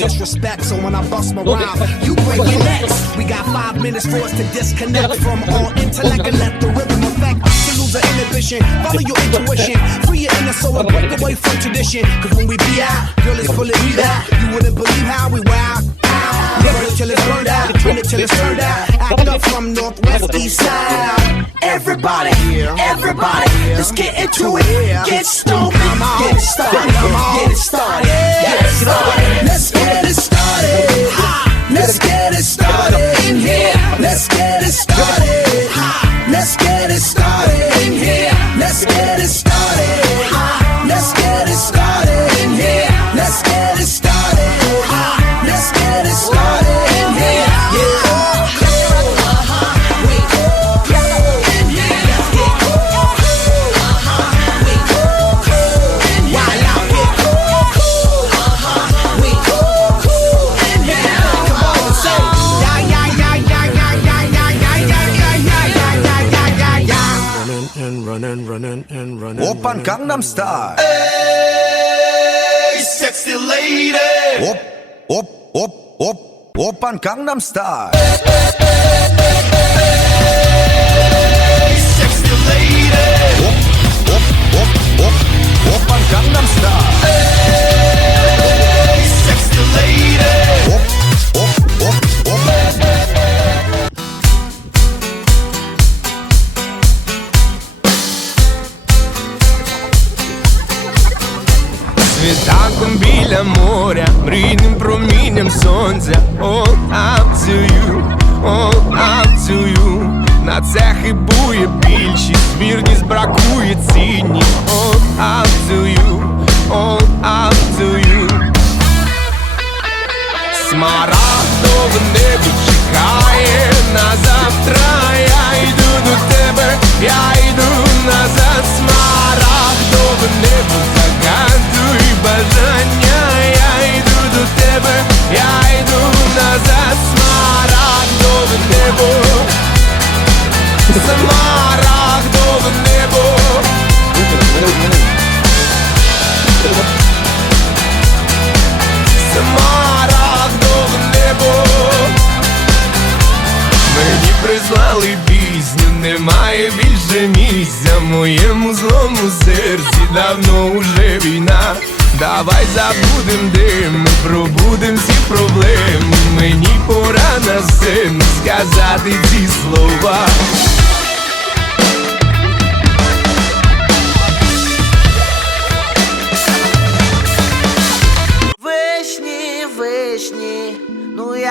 disrespect. So when I bust my rhyme, you break your necks. We got five minutes for us to disconnect from all intellect and let the rhythm affect to lose our inhibition. Follow your intuition, free your inner soul and break away from tradition. Cause when we be out, girl, it's full of me out. You wouldn't believe how we wow. Burn it till it's burned out, turn it till it's turned out. Act up from northwest, east side. Everybody, everybody, let's get into it. Get stupid, get it started, get it started, get it started. Let's get it started. Let's get it started in here. Let's get 오빤 강남스타일 Hey, sexy lady. 옵옵옵옵 오빤 강남스타일 Sexy lady. 옵옵옵옵 you На це хибує більшість, вірність бракує цінність All up to you, all up to Смарагдове небо чекає на завтра Я йду до тебе, я йду назад моєму злому серці давно уже війна. Давай забудем дим, пробудем всі проблеми. Мені пора на син сказати ці слова.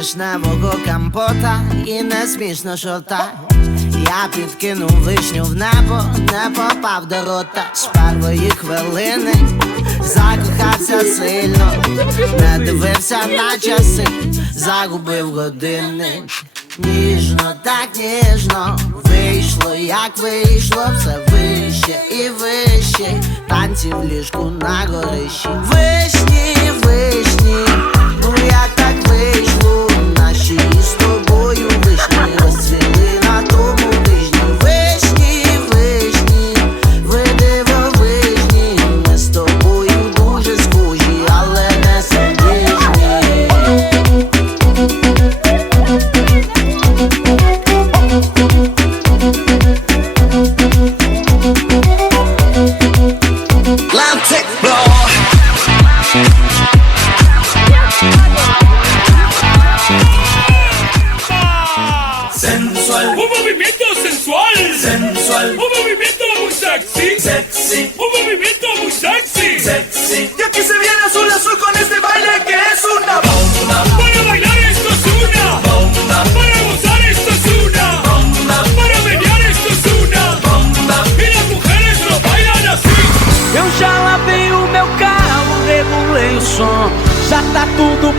Вишневого компота і не смішно, що так Я підкинув вишню в небо, не попав до рота. З першої хвилини, закохався сильно, не дивився на часи, загубив години. Ніжно, так ніжно вийшло, як вийшло, все вище і вище, танці в ліжку на горищі. Вишні, вишні, ну як так вийшло,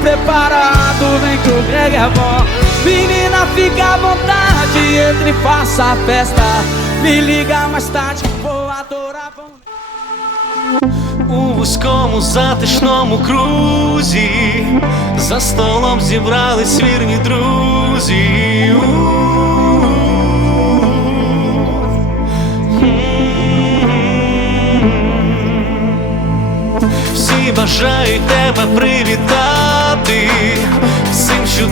preparado, vem que o Greg é bom. Menina entre e faça a festa. Me liga mais tarde, vou adorar. Vou... У вузькому затишному крузі за столом зібрались вірні друзі. Всі бажають тебе привітати з цим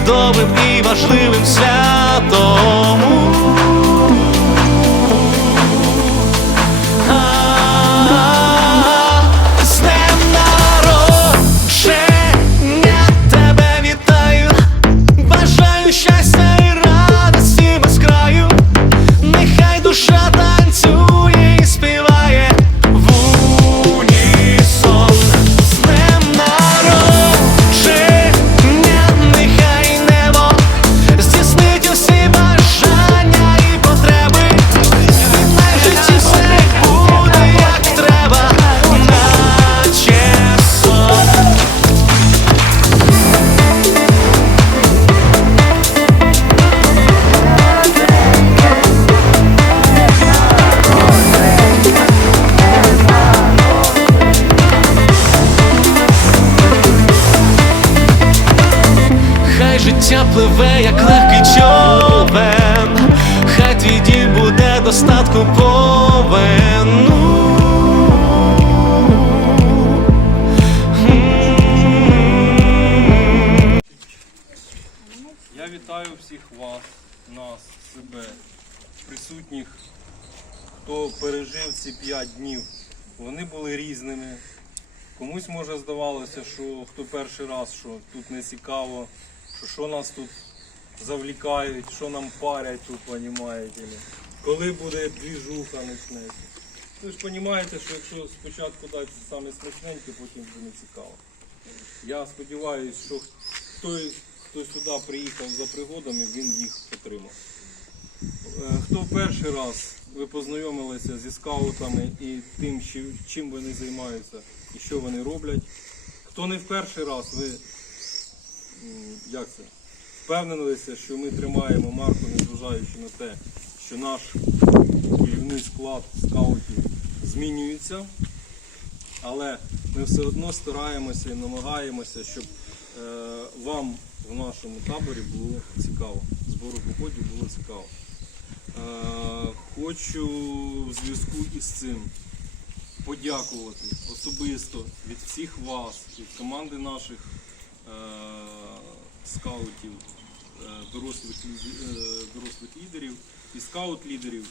Чудовим і важливим святом. Присутніх, хто пережив ці п'ять днів. Вони були різними. Комусь може здавалося, що хто перший раз, що тут не цікаво, що що нас тут завлікають, що нам парять тут, понімаєте. Коли буде двіжуха почнеться. Ви ж розумієте, що якщо спочатку дати саме смачненьке, потім буде не цікаво. Я сподіваюся, що хто, хто сюди приїхав за пригодами, він їх отримав. Е, Хто перший раз ви познайомилися зі скаутами і тим, чим вони займаються і що вони роблять. Хто не в перший раз, ви як це, впевнилися, що ми тримаємо марку, незважаючи на те, що наш керівний склад скаутів змінюється. Але ми все одно стараємося і намагаємося, щоб е, вам в нашому таборі було цікаво. Збору походів було цікаво. Е, хочу в зв'язку із цим подякувати особисто від всіх вас, від команди наших е, скаутів, е, дорослих, дорослих лідерів і скаут-лідерів.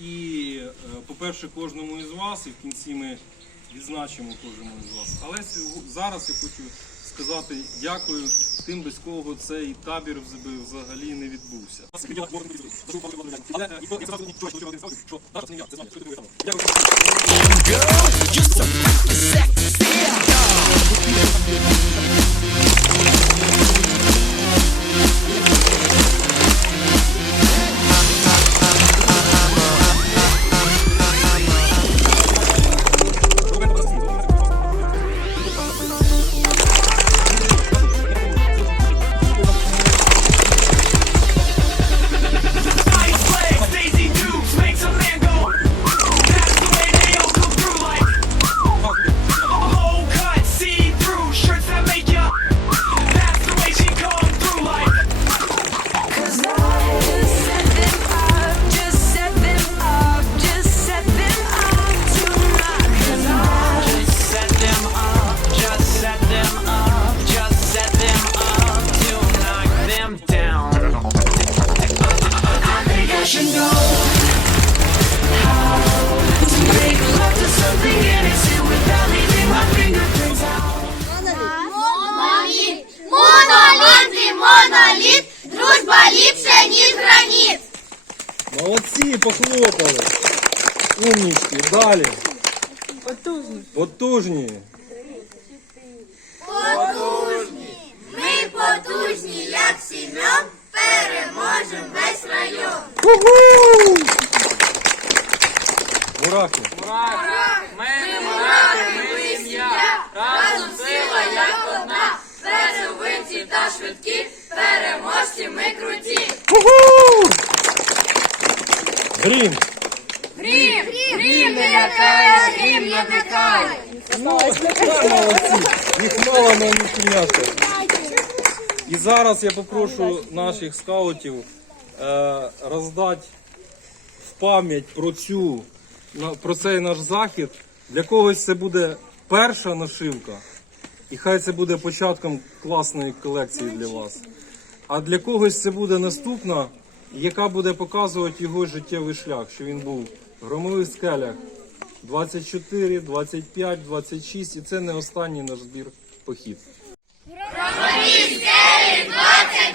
І, по-перше, кожному із вас, і в кінці ми відзначимо кожному із вас. Але зараз я хочу сказати дякую тим, без кого цей табір взагалі- не відбувся. Ice ніж. Молодці, похлопали. Умнічки, далі. Потужні. Потужні. Потужні, ми потужні, як сім'ян, переможем весь район. Мурахи. Ми сім'я, разом сила як одна, безубиці та швидкі, переможці ми круті. Грім! Грім, грім не лякає, грім не лякає. Молодці! Їх мало на них м'ясо. І зараз я попрошу наших скаутів е, роздати в пам'ять про цю про цей наш захід. Для когось це буде перша нашивка, і хай це буде початком класної колекції для вас. А для когось це буде наступна, яка буде показувати його життєвий шлях, що він був в громових скелях 24, 25, 26. І це не останній наш збір похід. Громові скелі 20,